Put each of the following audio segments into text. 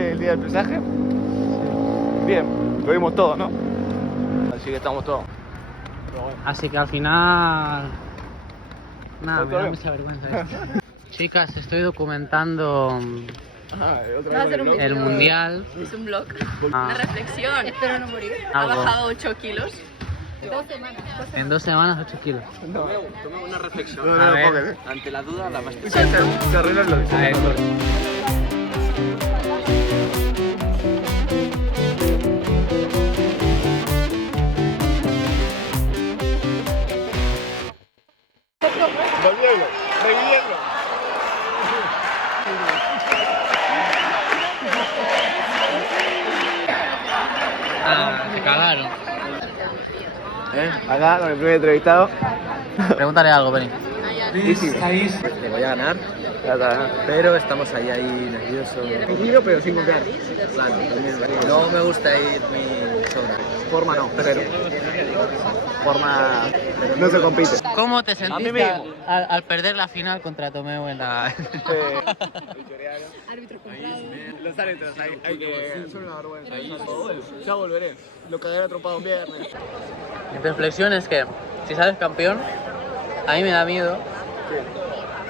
del día del pesaje. Bien, lo vimos todo, ¿no? Así que estamos todos. Así que al final... Nada, me ¿Todo da bien? mucha vergüenza esto. Chicas, estoy documentando el mundial. Es un blog. Ah. Una reflexión. Espero no morir. Ha Algo. bajado 8 kilos. 2 semanas. En 2 semanas 8 kilos. Tomé una reflexión. A ver. Ante la duda, la más Se arregla lo que A ver, Revivirlo, revivirlo. se cagaron. Acá con el primer entrevistado. Pregúntale algo, Benny. Te voy a ganar, Ya está, ¿no? pero estamos ahí nerviosos. Tranquilo, pero sin confiar. Claro, no me gusta ir muy sobra. Forma no, pero forma no se compite. ¿Cómo te mí sentiste mismo. al perder la final contra Tomeu en la... Los árbitros, hay que... Son una vergüenza. Ya volveré. Lo cagaré atropado un viernes. Mi reflexión es que si sales campeón, a mí me da miedo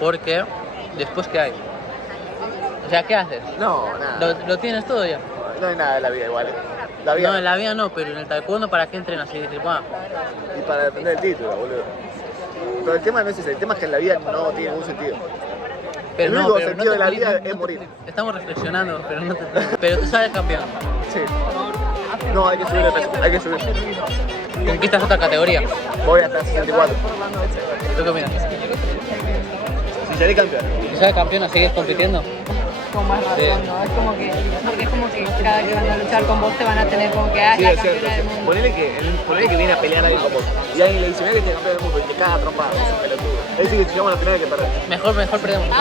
porque después ¿qué hay? O sea, ¿qué haces? No, nada. ¿Lo tienes todo ya? No hay nada en la vida igual. La vida No, en la vida no, pero en el taekwondo ¿para qué entrenas? Y dices, "Buah, y para defender el título, boludo. Pero el tema no es ese, el tema es que en la vida no tiene ningún sentido. pero El no, único pero sentido no de la te vida felicites, es no te morir". felicites. Estamos reflexionando, pero no te... Pero tú sales campeón. Sí. No, hay que subir de peso, hay que subir. Conquistas otra categoría. Voy hasta 64. ¿Tú qué opinas? Si salí campeón. Si sales campeón, ¿sigues compitiendo? Con más razón, Sí. ¿no? Es como que cada que van a luchar con vos te van a tener como que Sí, la es cierto. campeona del mundo. Ponele que viene a pelear alguien con vos. Y alguien le dice, mira que te campeón del mundo y te caga trompada, es un pelotudo. Él dice que si llegamos a la final hay que perder. Mejor perdemos.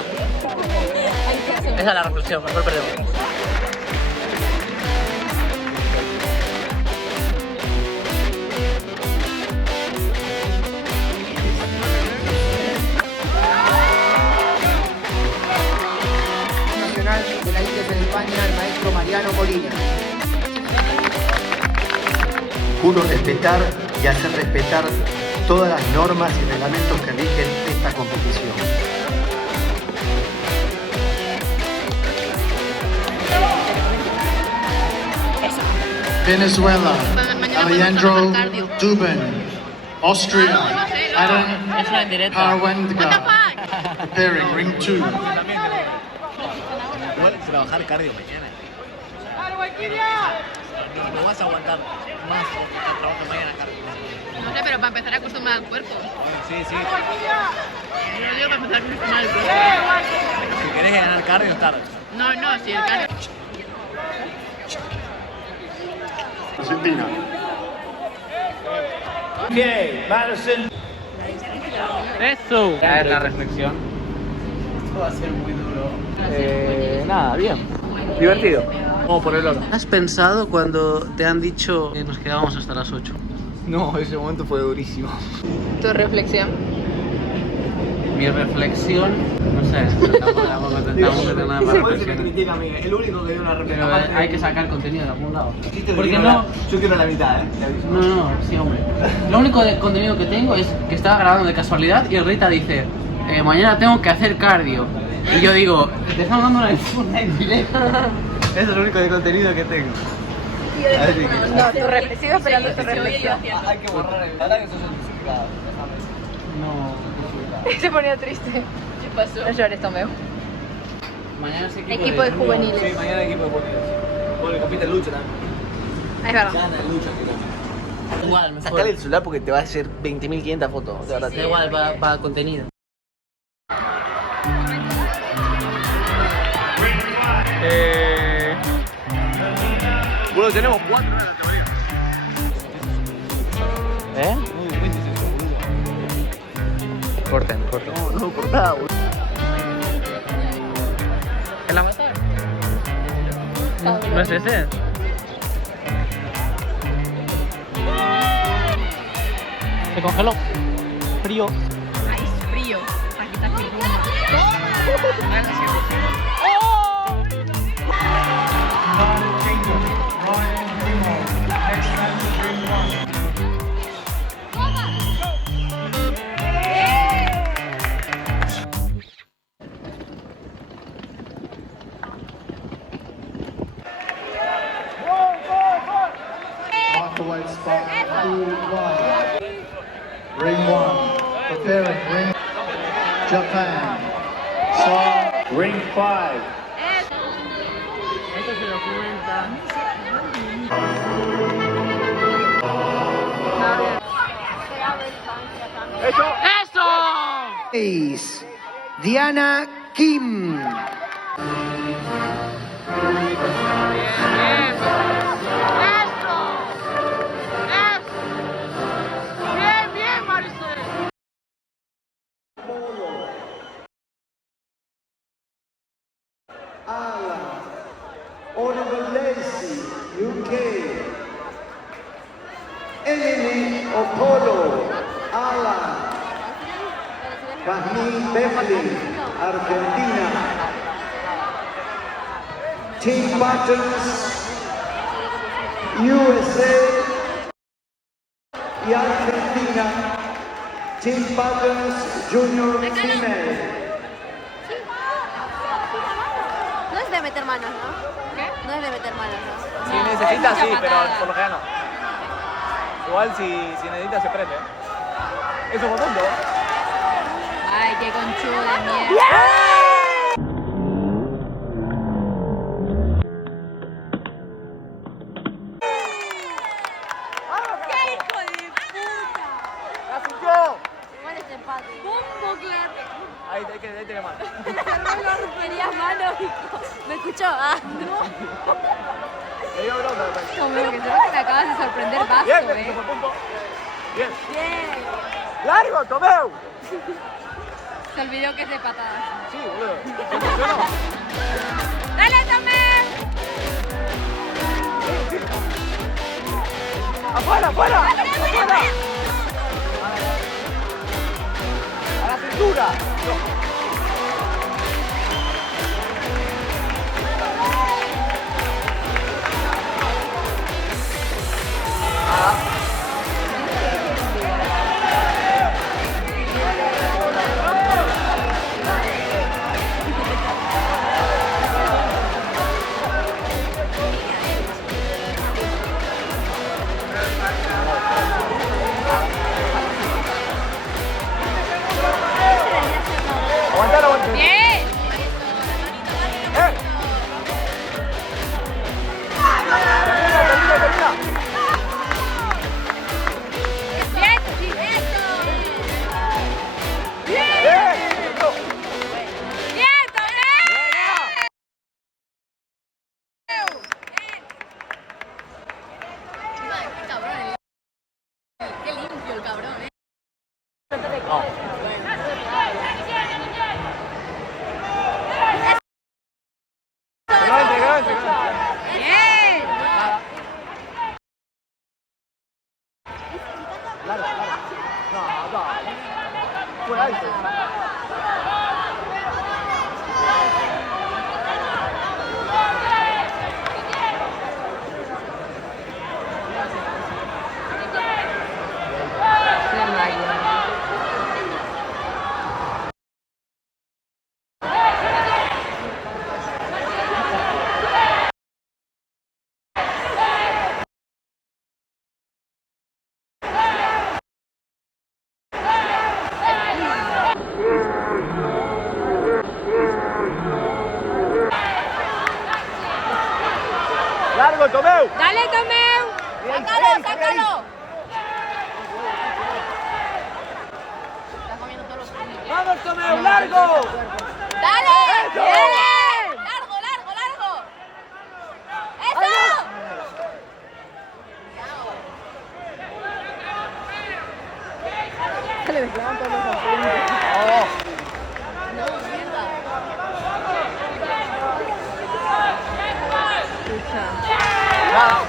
Esa es la reflexión, mejor perdemos. Nacional de la ITF de España, el maestro Mariano Molina. Juro respetar y hacer respetar todas las normas y reglamentos que rigen esta competición. Venezuela, Alejandro Dubin. Austria, Adam Es una indirecta. Parwendga. Preparing, ring 2. Igual trabajar cardio mañana. No vas a aguantar más el trabajo mañana cardio. No sé, pero para empezar a acostumbrar al cuerpo. Sí. No digo para empezar a acostumbrar al cuerpo. Si querés ganar cardio, es tarde. No, si el cardio... Argentina. Eso. Ya es la reflexión. Esto va a ser muy duro. Nada, bien. Divertido. Vamos por el oro. ¿Has pensado cuando te han dicho que nos quedábamos hasta las 8? No, ese momento fue durísimo. Tu reflexión. Mi reflexión, no sé, tampoco tengo nada para reflexionar. critica a mí, el único que dio una Pero hay que sacar contenido de algún lado. Porque Porque no, yo quiero la mitad, no, sí, hombre. Lo único de contenido que tengo es que estaba grabando de casualidad y Rita dice, mañana tengo que hacer cardio. Y yo digo, te estamos dando una Fortnite en directo. Eso es lo único de contenido que tengo. No, tu reflexión. Sigo esperando tu reflexión. Hay que borrar el data que sos certificado. No. Se ponía triste. ¿Qué pasó? No llores, Tomeu. Mañana es Equipo de juveniles. Sí, mañana equipo de juveniles. Bueno, compite en lucha también. Es verdad. Gana en lucha, tío. Igual, mejor. Sacale el celular porque te va a hacer 20.500 fotos. De verdad. Da igual, para contenido. Bueno, tenemos 4 en la teoría. ¿Eh? Corten. No, por nada, boludo. ¿En la mesa? ¿No es ese? Se congeló. Frío. Ay, es frío. Aquí está frío. Ring 1. Preparing ring. Japan. Song. Ring 5. Esto se lo cuenta. ¡Eso! 6. Diana Kim. Bien, Marisol. Oliver Lacey, UK. Emily Opolo, Alan. Jasmine Beverly, Argentina. Team Buttons, USA y Argentina. Team Buttons Junior Female. No es de meter manos, ¿no? ¿Qué? No es de meter manos, ¿no? Si necesita, sí, pero por lo general no. Igual si necesita se prende. Es un botón, ¿no? Ay, qué conchudo de mierda. ¡Qué hijo de puta! ¡La sintió! Igual es empate. ¡Bombo, claro! Ahí tiene mano. Querías mano, hijo. ¿Me escuchó? Ah, no. Le dio bronca. Como que se ve que me acabas de sorprender bajo, Bien, se fue punto. Bien. Bien. ¡Largo, Tomeu! Se olvidó que es de patadas. Sí, boludo. ¿Se emocionó? ¡Dale, Tomé! ¡Afuera, afuera! ¡Afuera! ¡A la cintura! Aguantar, aguantar. ¡Bien! Termina. ¡Bien, sí, eso! ¡Bien! ¡Bien! ¡Bien, Tomé! ¡Qué limpio el cabrón, eh! Que no entre. ¡Bien! Largo. No. Fuera alto. ¡Largo, Tomeu! ¡Dale, Tomeu! Bien, ¡Sácalo, bien, sácalo! ¡Vamos, Tomeu! ¡Largo! ¡Dale! ¡Eso! ¡Dale! ¡Largo, largo, largo! ¡Eso! Se le mezclaban todos los apuntes. Oh. No, mierda. Escucha. Nada.